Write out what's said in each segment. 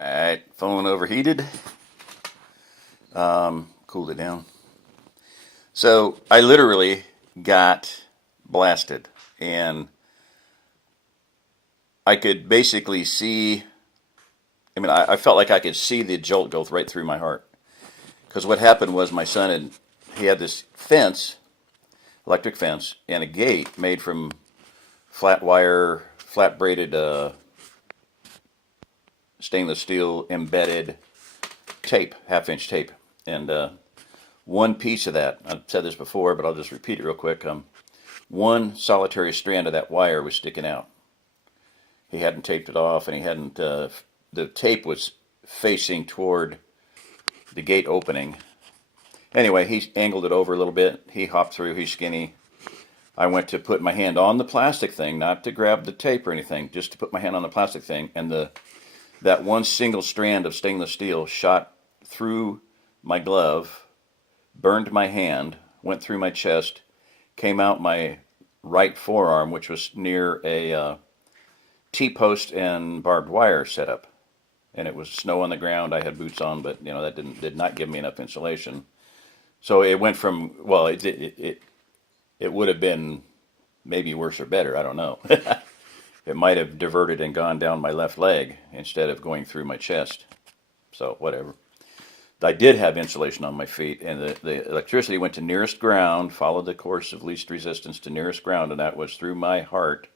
Alright, phone overheated. Cooled it down. So I literally got blasted, and I could basically see. I felt like I could see the jolt go right through my heart. Because what happened was my son he had this fence, electric fence, and a gate made from flat wire, flat braided stainless steel embedded tape, half-inch tape, and one piece of that. I've said this before, but I'll just repeat it real quick. One solitary strand of that wire was sticking out. He hadn't taped it off, and he hadn't. The tape was facing toward the gate opening. Anyway, he angled it over a little bit. He hopped through. He's skinny. I went to put my hand on the plastic thing, not to grab the tape or anything, just to put my hand on the plastic thing, and that one single strand of stainless steel shot through my glove, burned my hand, went through my chest, came out my right forearm, which was near a T-post and barbed wire setup. And it was snow on the ground. I had boots on, but that did not give me enough insulation. So it went from, well, it would have been maybe worse or better. I don't know. It might have diverted and gone down my left leg instead of going through my chest. So whatever. I did have insulation on my feet, and the electricity went to nearest ground, followed the course of least resistance to nearest ground, and that was through my heart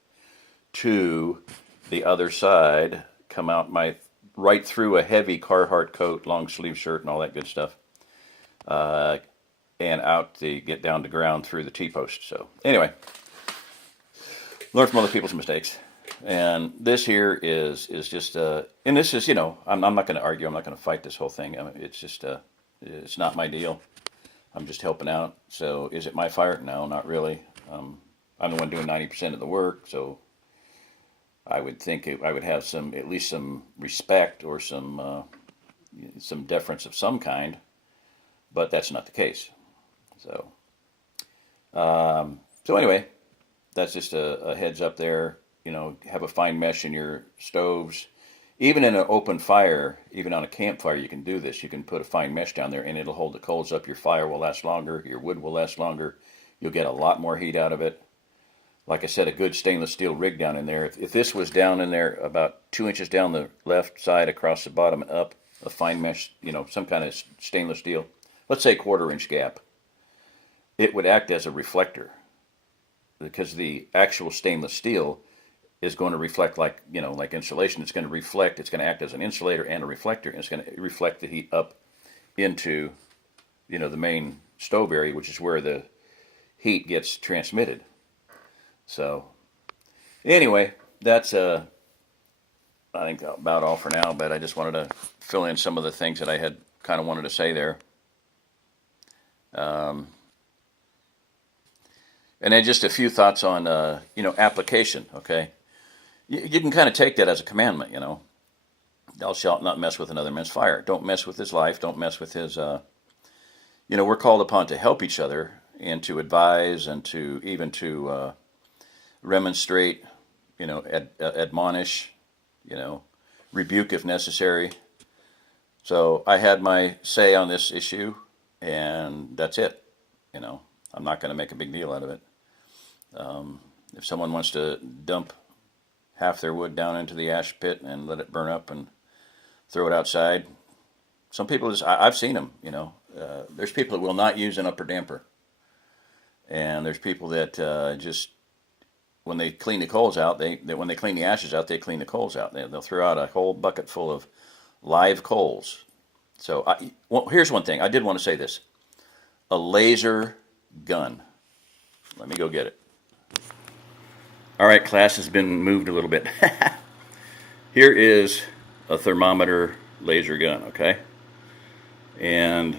to the other side, come out right through a heavy Carhartt coat, long sleeve shirt, and all that good stuff, and out to get down to ground through the T-post. So anyway, learn from other people's mistakes. And this here is just and this is I'm not going to argue. I'm not going to fight this whole thing. It's just it's not my deal. I'm just helping out. So is it my fire? No, not really. I'm the one doing 90% of the work. So I would think I would have at least some respect or some deference of some kind. But that's not the case. So so anyway, that's just a heads up there. Have a fine mesh in your stoves. Even in an open fire, even on a campfire, you can do this. You can put a fine mesh down there, and it'll hold the coals up. Your fire will last longer. Your wood will last longer. You'll get a lot more heat out of it. Like I said, a good stainless steel rig down in there. If this was down in there about 2 inches down the left side, across the bottom and up, a fine mesh, some kind of stainless steel, let's say 1/4 inch gap, it would act as a reflector because the actual stainless steel is going to reflect like insulation. It's going to reflect. It's going to act as an insulator and a reflector, and it's going to reflect the heat up into the main stove area, which is where the heat gets transmitted. So anyway, that's I think about all for now. But I just wanted to fill in some of the things that I had kind of wanted to say there. And then just a few thoughts on application. Okay. You can kind of take that as a commandment, Thou shalt not mess with another man's fire. Don't mess with his life. Don't mess with his, we're called upon to help each other and to advise and to even to remonstrate, admonish, rebuke if necessary. So I had my say on this issue, and that's it. I'm not going to make a big deal out of it. If someone wants to dump half their wood down into the ash pit and let it burn up and throw it outside. Some people I've seen them, there's people that will not use an upper damper. And there's people that just, when they clean the coals out, when they clean the ashes out, they clean the coals out. They'll throw out a whole bucket full of live coals. So here's one thing. I did want to say this. A laser gun. Let me go get it. All right, class has been moved a little bit. Here is a thermometer laser gun, okay? And